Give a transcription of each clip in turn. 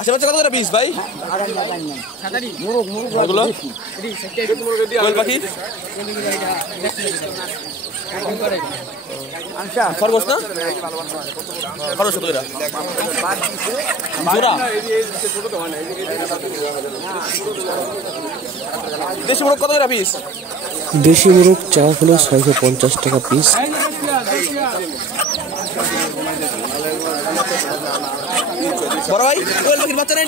আশেপাশে কত করে পিস ভাই? এগুলো কোয়েল পাখি খরগোশ না? খরগোশ কত করে জোড়া? দেশি মোরগ কত করে পিস? দেশি মোরগ চা হলো 650 টাকা পিস। বড় ভাই কোয়েল পাখির বাচ্চা নেই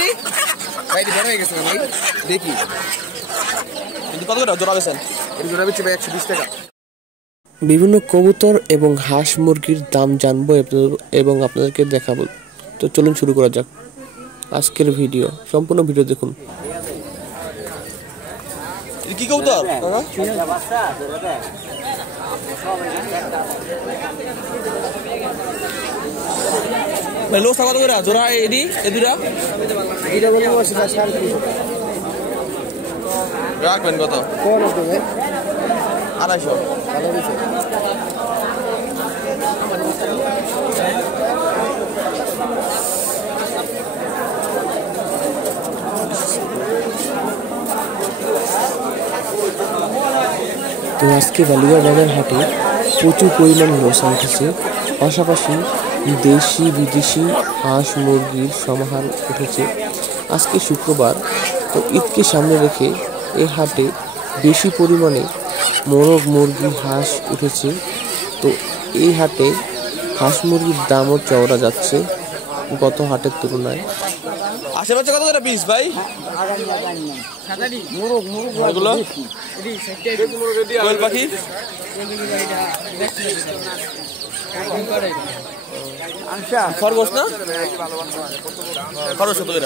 ভাই? বড় হয়ে গেছে ভাই, দেখি কত করে জোড়া বেছেন? জোড়া বেচে ভাই 120 টাকা। বিভিন্ন কবুতর এবং হাঁস মুরগির দাম জানবো এবং আপনাদেরকে দেখাবো। তো চলুন শুরু করা যাক আজকের ভিডিও। সম্পূর্ণ ভিডিও দেখুন। কি কবুতর? লোসা কত করে জোড়া? এডি এ দুটা রাখবেন কত? 250। তো আজকে বালুগাঁ বাজার হাটে প্রচুর পরিমাণ লোসা উঠেছে। পাশাপাশি দেশি বিদেশি হাঁস মুরগির সমাহার উঠেছে। আজকে শুক্রবার, তো ঈদকে সামনে রেখে এই হাটে বেশি পরিমাণে মোরগ মুরগি হাঁস উঠেছে। তো এই হাটে হাঁস মুরগির দামও চওড়া যাচ্ছে গত হাটের তুলনায়। আশেপাশে কত করে পিস ভাই? এগুলো কোয়েল পাখি খরগোশ না? খরগোশ কত করে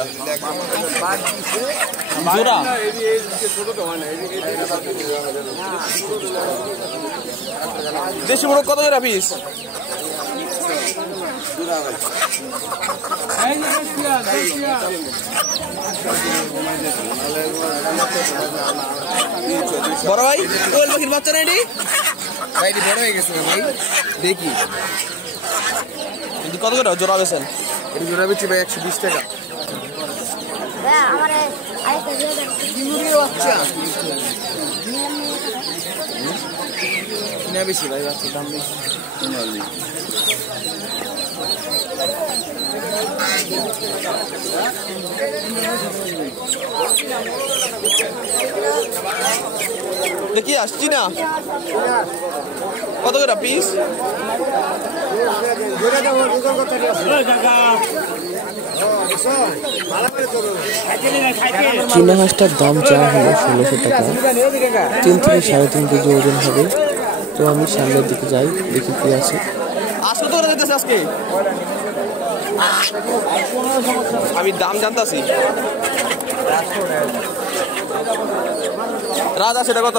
জোড়া? দেশি মোরগ কত করে পিস? বড় ভাই কোয়েল পাখির বাচ্চা নেই ভাই? বড় হয়ে গেছে ভাই, দেখি কত করে জোড়া বেছেন? জোড়া বেচি ভাই 120 টাকা। বেশি ভাই, বাচ্চার দাম বেশি। দেখি আসছি না, কত করে পিস? চীনা হাঁসটার দাম চাওয়া হলো 1600 টাকা। 3 থেকে 3.5 কেজি ওজন হবে। তো আমি সামনের দিকে যাই, দেখি কি আছে। আজকে আমি দাম জানতাছি। রাজ আছে এটা কত?